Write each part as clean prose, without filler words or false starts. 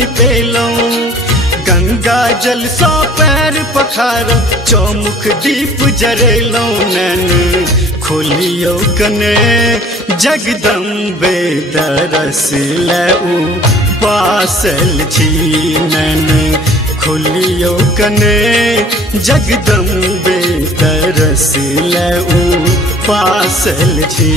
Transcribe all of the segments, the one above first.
निपेलौं। गंगा जल सौ पैर पखार चौमुख दीप जरेलौं। नैन खोलियो कने जगदम्बे दरस लऊ पासल छी। नैन खोलियो कने जगदम्बे दरस लऊ पासल छी।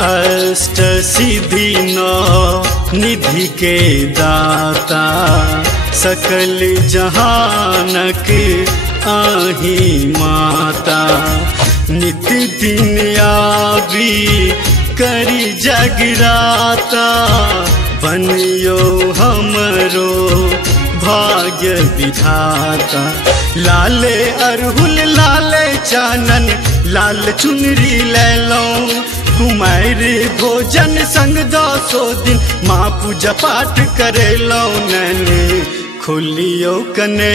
अष्ट सिद्धि नौ निधि के दाता सकल जहानक आही माता। नित दिन आवी करी जगराता बनियो हमरो भाग्य विधाता। लाले अरहुल लाले चानन लाल चुनरी लैलौं। कुमार भोजन संग 10 दिन माँ पूजा पाठ करेलौं। नैन खोलियो कने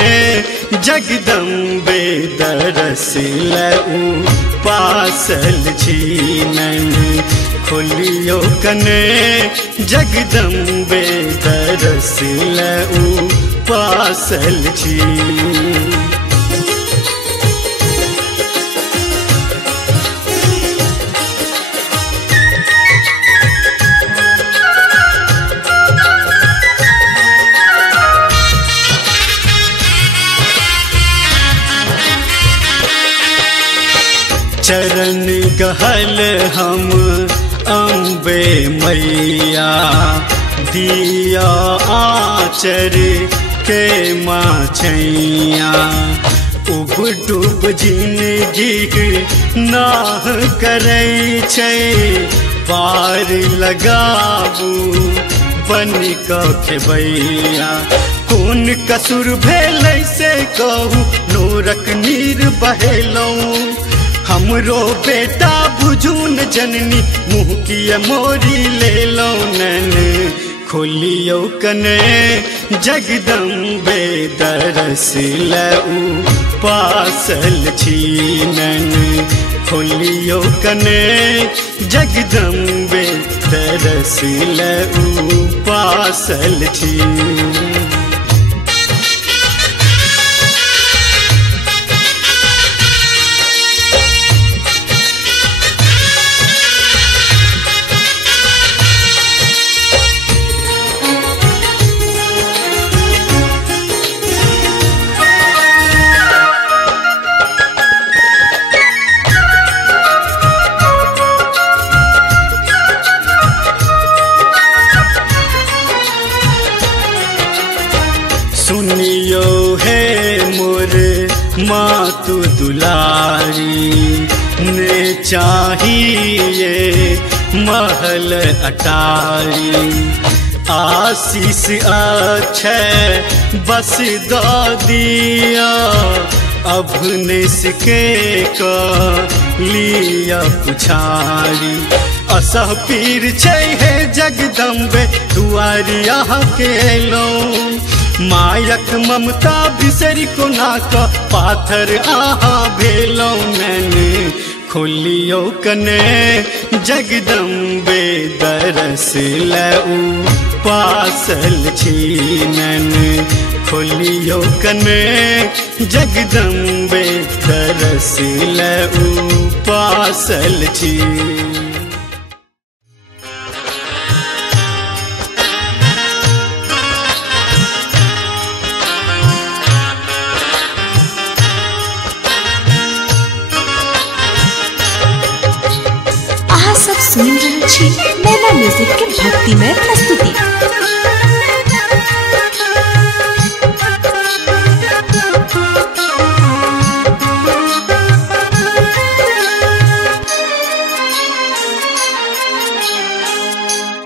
जगदम्बे दरस लऊ पासल छी। नैन खोलियो कने जगदम्बे दरस लऊ पासल छी। चरण गहल हम अम्बे मैया दिया आचर के माछैया। उब डूब जिंदगी नाह करै छै पार लगाबू बन कऽ खेबैया। कोन कसुर भेलै से कहू नोरक नीर बहेलौं। हमरो बेटा बुझून जननी मुँह किए मोरी लेलौं। नैन खोलियो कने जगदम्बे दरस लऊ पासल छी। नैन खोलियो कने जगदम्बे दरस लऊ पासल छी। सुनियो है मोर मातु दुलारी ने चाहिए महल अटारी। आशीष अक्षय बस दो दिया अभनेस के का लिया पुछारी। असह पीर छै हे जगदम्बे दुआरिया के लौं। मायक ममता बिसरी कोना का पाथर आहा भेलौं। नैन खोलियो कने जगदम्बे दरस लऊ पासल छी। नैन खोलियो कने जगदम्बे दरस लऊ पासल छी। सब सुन रहे छी नैना म्यूजिक के भक्तिमय प्रस्तुति।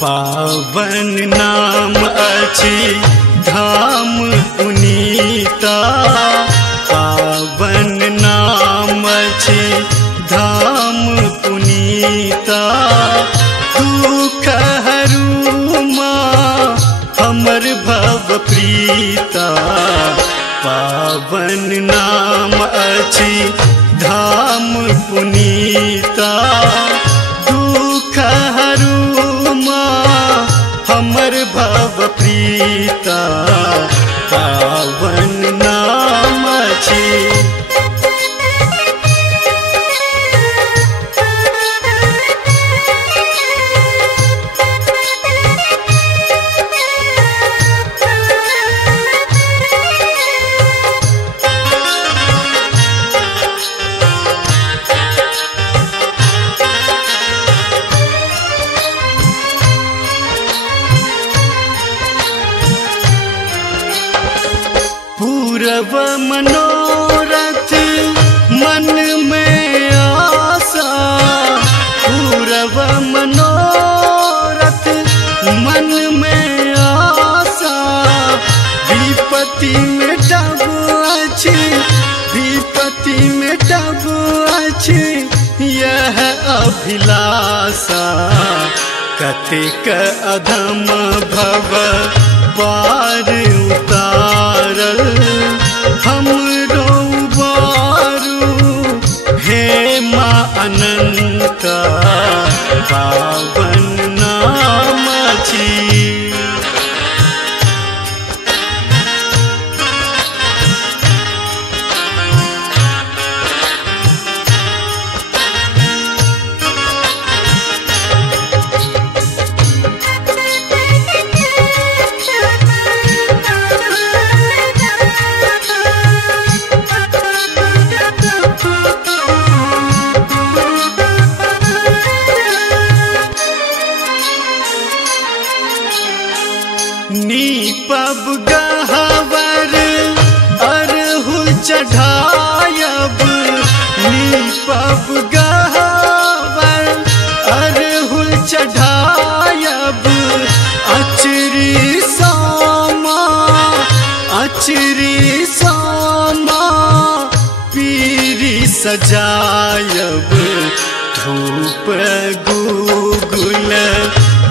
पावन नाम प्रीता पावन नाम अछि धाम पुनीता दुख हरू माँ हमर भव प्रीता पावन नाम अछि। पूरब मनोरथ मन में आशा पूरब मनोरथ मन में आशा विपत्ति में डब अछि विपत्ति में डब अछि यह अभिलाषा कतिक अधम भव पार उतारल हमरो बारू हे माँ अनंता पावन नाम अछि। नीपब गहवर अरहुल चढ़ायब नीपब गहवर अरहुल चढ़ायब अचरी सामा पीरी सजायब धूप गुगुल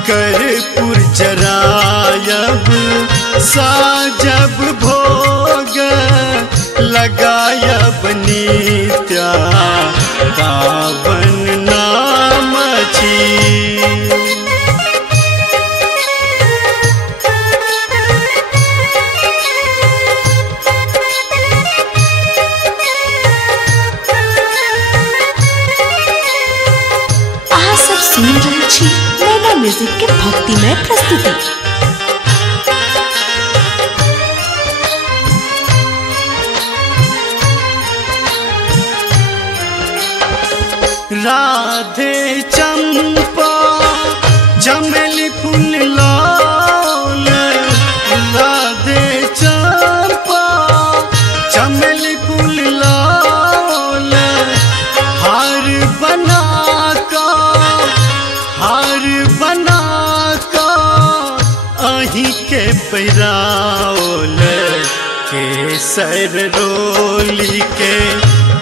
कर्पूर जरायब साजब भोग लगायब नित्या पावन नाम अछि। सुन रहे छी नैना म्यूजिक के भक्तिमय प्रस्तुति। राधे चंपा चमेली फूल लाल राधे चंपा चमेली फूल लाल हार बना का अही के पैराओल केसर रोली के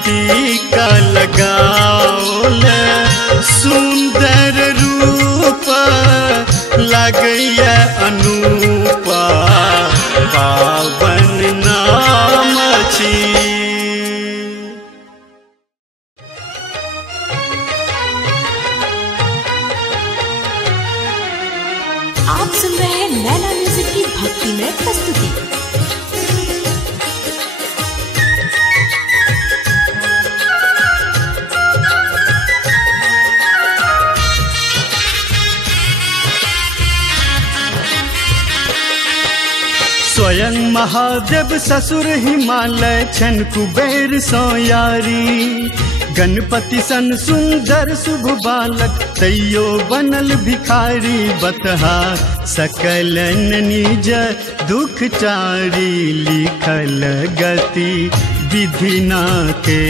टीका लगाओल सुंदर रूप लगैया अनूपा पावन नाम अछि। आप सुन रहे हैं नैना म्यूजिक की भक्तिमय प्रस्तुति। स्वयं महादेव ससुर हिमालय छन कुबेर सो यारी गणपति सन सुंदर शुभ बालक तैयो बनल भिखारी बतहा सकलन निज दुख चारी लिखल गति विधि ना के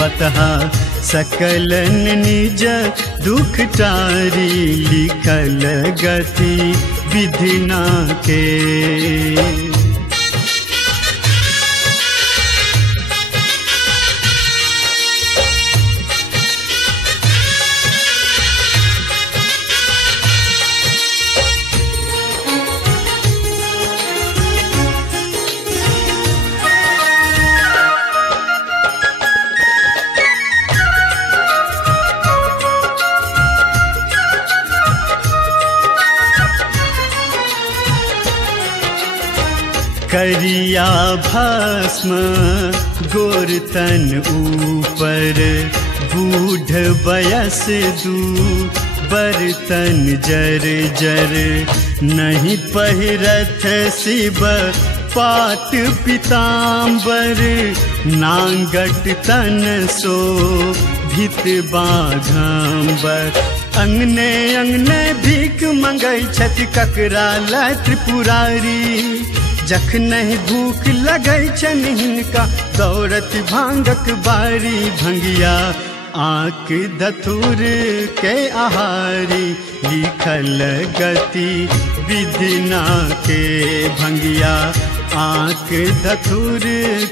बतहा सकलन निज दुख चारी लिखल गति विधि ना के। करिया भस्म गोरतन ऊपर, बूढ़ बयस दू बर्तन जर जर, नहीं पहिरथ शिव पाट पीताम्बर, नांगट तन सो भित बाघाम्बर। अंगने अंगने भीख मंगै छथि ककरा लय त्रिपुरारी, जखनहि भूख लगै छनि हिनका दौड़त भांगक बारी। भंगिया आँख धतुर के आहारी, लिखल गति विधिना के भंगिया आँख धतुर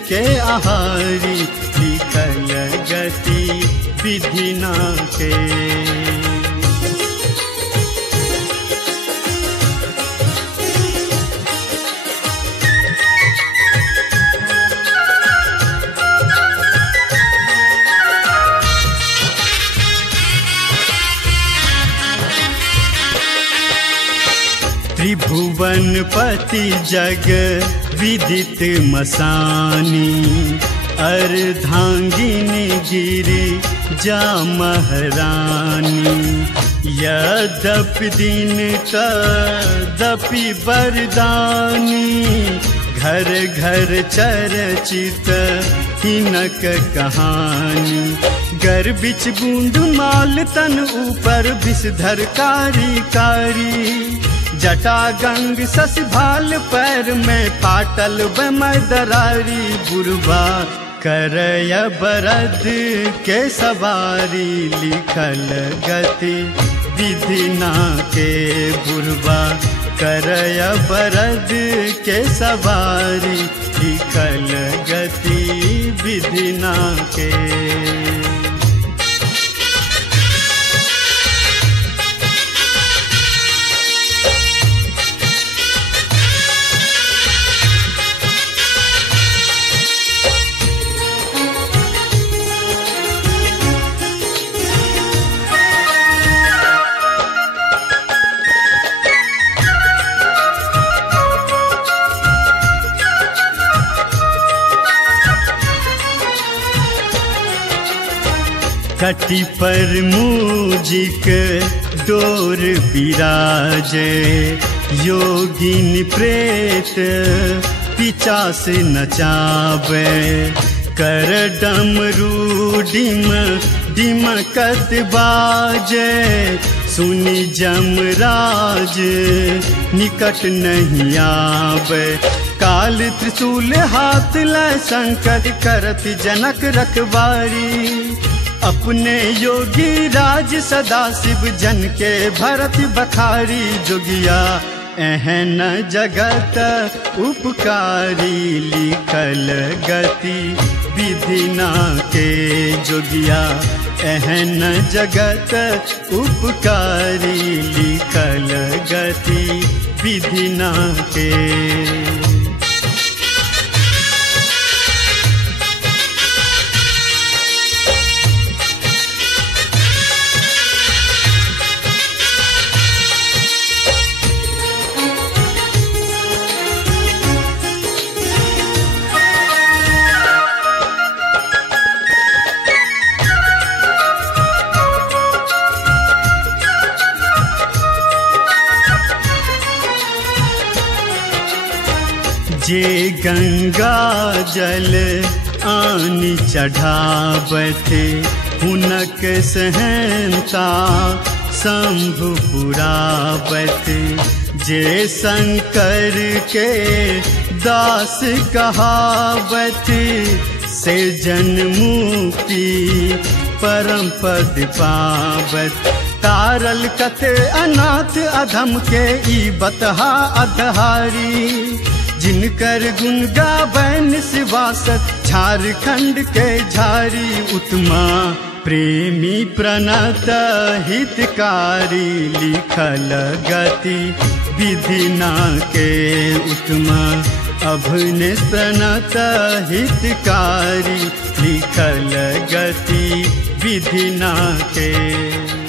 के आहारी, लिखल गति विधिना के। त्रिभुवनपति जग विदित मसानी, अर्धांगिनी गिरि जा महारानी। यद्यपि दिन तदपि वरदानी, घर घर चर्चित हिनक कहानी। गर बिच बूंद माल तन ऊपर, विषधर कारी कारी। जटा गंग सस भाल पैर में, पाटल बमय दरारी। बुरबा करय बरद के सवारी, लिखल गति विधिना के। बुरबा करय बरद के सवारी, लिखल गति विधिना के। कटी पर मूजिक डोर विराजे, योगिनी प्रेत पिचास नचावे। कर डमरू डिम डिमकत बाजे, सुनी जमराज निकट नहीं आवे। काल त्रिशूल हाथ लय संकट, करत जनक रखवारी। अपने योगी राज सदा शिव जन के भरत बखारी। जोगिया एहन जगत उपकारी, लिखल गति विधिना के। जोगिया एहन जगत उपकारी, लिखल गति विधिना के। जे गंगा जल आनि चढ़ावत, हुनक सहनता शंभु पुरावत। जे शंकर के दास कहावत, से जन मुक्ति परम पद पावत। तारल कथे अनाथ अधम के, ई बतहा अधहारी। जिनकर गुण गावन शिवासत, झारखंड के झारी। उत्तमा प्रेमी प्रणत हितकारी, लिखल गति विधिना के। उत्तमा अभने प्रणत हितकारी, लिखल गति विधिना के।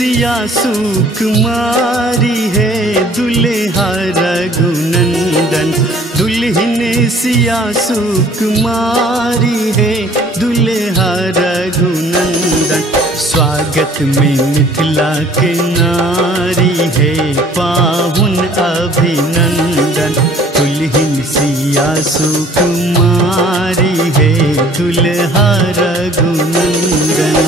सिया सुकुमारी है दुल्हा रघुनंदन। दुल्हन सिया सुकुमारी है दुल्हा रघुनंदन। स्वागत में मिथिला के नारी है पाहुन अभिनंदन। दुल्हन सिया सुकुमारी है दुल्हा रघुनंदन।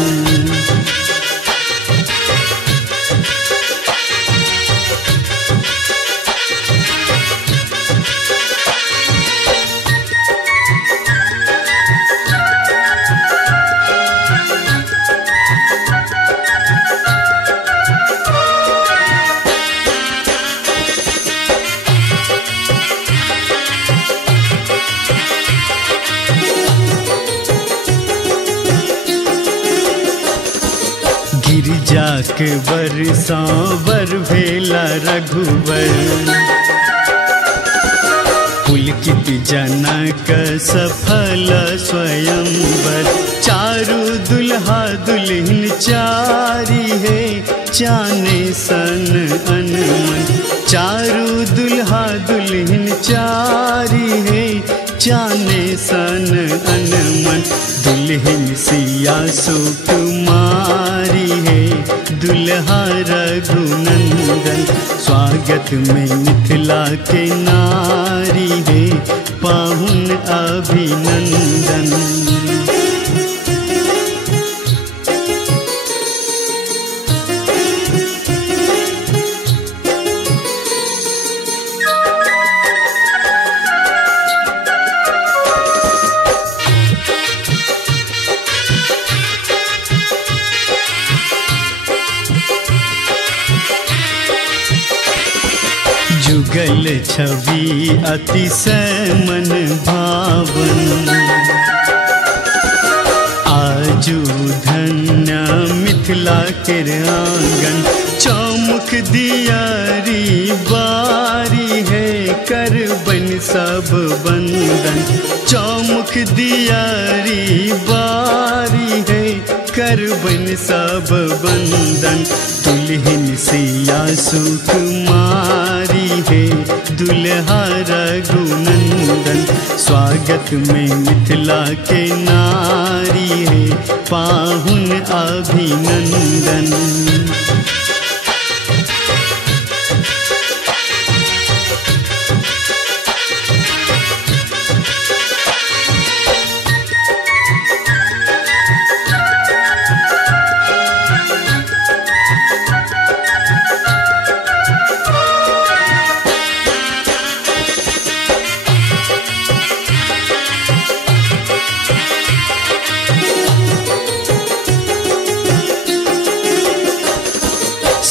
गिरिजा के बरसावर भेला रघुवर। पुलकित जनक सफल स्वयंवर। चारु दुल्हा दुल्हन चारी है चाने सन अनमन। चारु दुल्हा दुल्हन चारी है चाने सन अनमन। दुल्हन सिया सुकुमारी है दुल्हा रघुनंदन। स्वागत में मिथिला के नारी है पाहुन अभिनंदन। जुगल छवि अतिशय मन भावन। आजू धन्य मिथिला के आंगन। चौमुख दियारी बारी है कर बन सब बंदन। चौमुख दियारी बारी है कर बन सब बंदन। दुल्हन सिया सुकुमारी है दुल्हा रघुनंदन। स्वागत में मिथिला के नारी है पाहुन अभिनंदन।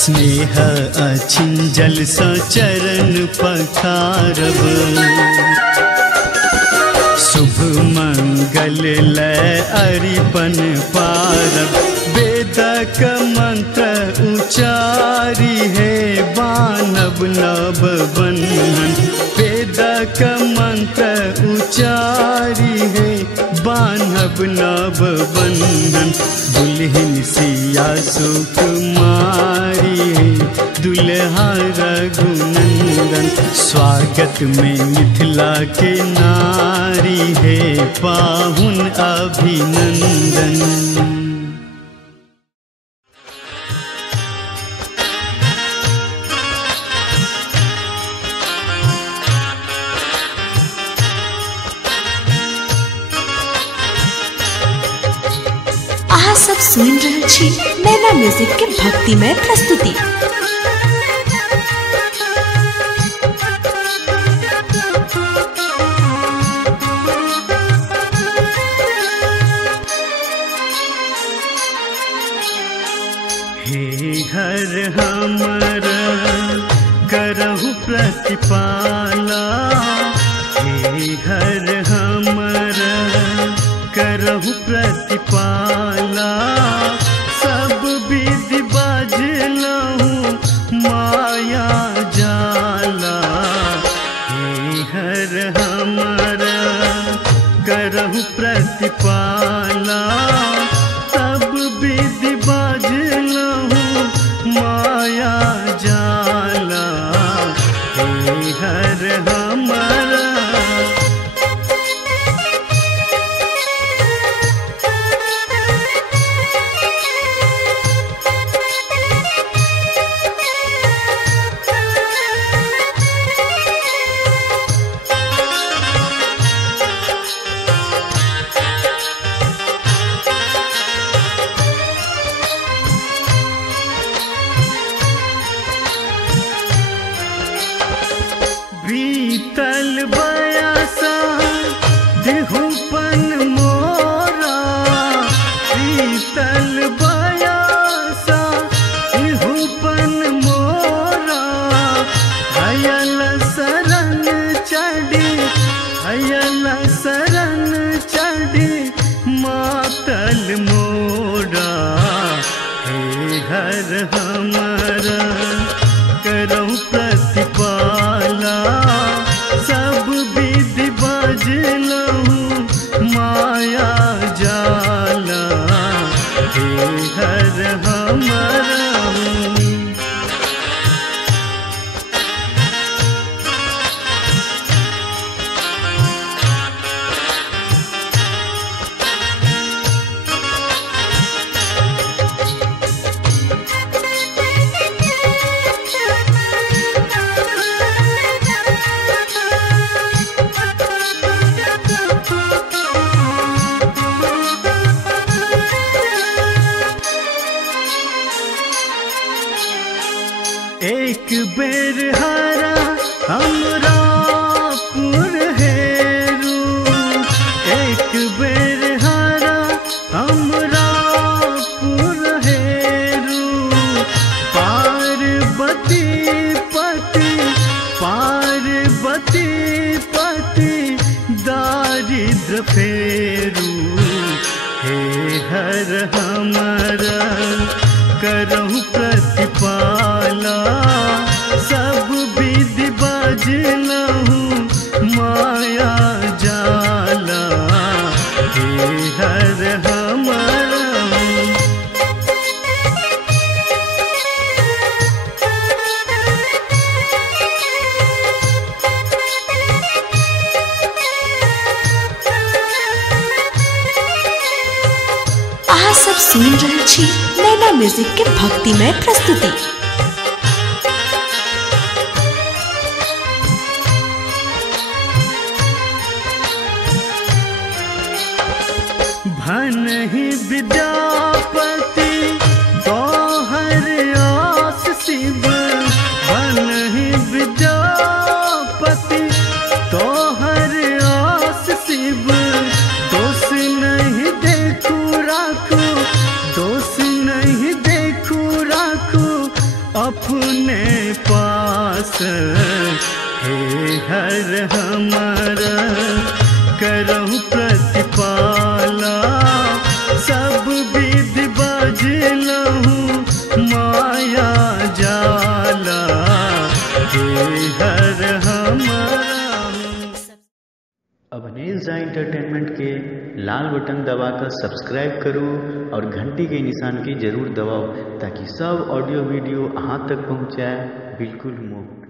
स्नेह अछिंजल सा चरण पखारब। शुभ मंगल लय अरिपन पारब। वेदक मंत्र उचारी है बानब नव बंधन। वेदक मंत्र उचारी है बानब नव बंधन। दुल्हन सिया सुकुमारी है दुल्हा रघुनंदन। स्वागत में मिथिला के नारी है पाहुन अभिनंदन। अहाँ सब सुनि रहल छी नैना म्यूजिक के भक्तिमय प्रस्तुति। हे हर हमर करहु प्रतिपाला। हे हर हमर करहु प्रतिपाला। सब विधि बाजलहु माया जाला। हे हर हमर करहु प्रतिपाला। सब विधि बाजलहु मातल मोरा हे हर हमारा करहु प्रतिपाला सब विधि बजलहु माया जाला हे हर हमारा एक बेर हरा हमरा पुर हेरू एक बेर हरा हमरा पुर हेरू पार्वती पति दारिद्र फेरू हे हर हमारा करहु प्रतिपाला सब विधि बजलहु माया जाला हे हर हमारा अहाँ सब सुनि रहल छी नैना म्यूजिक के भक्तिमय प्रस्तुति। भनहि विद्यापति तोहर आस शिव भनहि विद्यापति तोहर आस शिव दोष नहीं देखू राखू दोष नहीं देखू राखू अपने पास हे हर हमारा करहु प्रतिपाला सब विधि बजलहु माया जाला हे हर हमारा। अब नेल्जा एंटरटेनमेंट के लाल बटन दबाकर सब्सक्राइब करू और घंटी के निशान की जरूर दबाओ ताकि सब ऑडियो वीडियो अहाँ तक पहुँचाए बिल्कुल मुफ्त।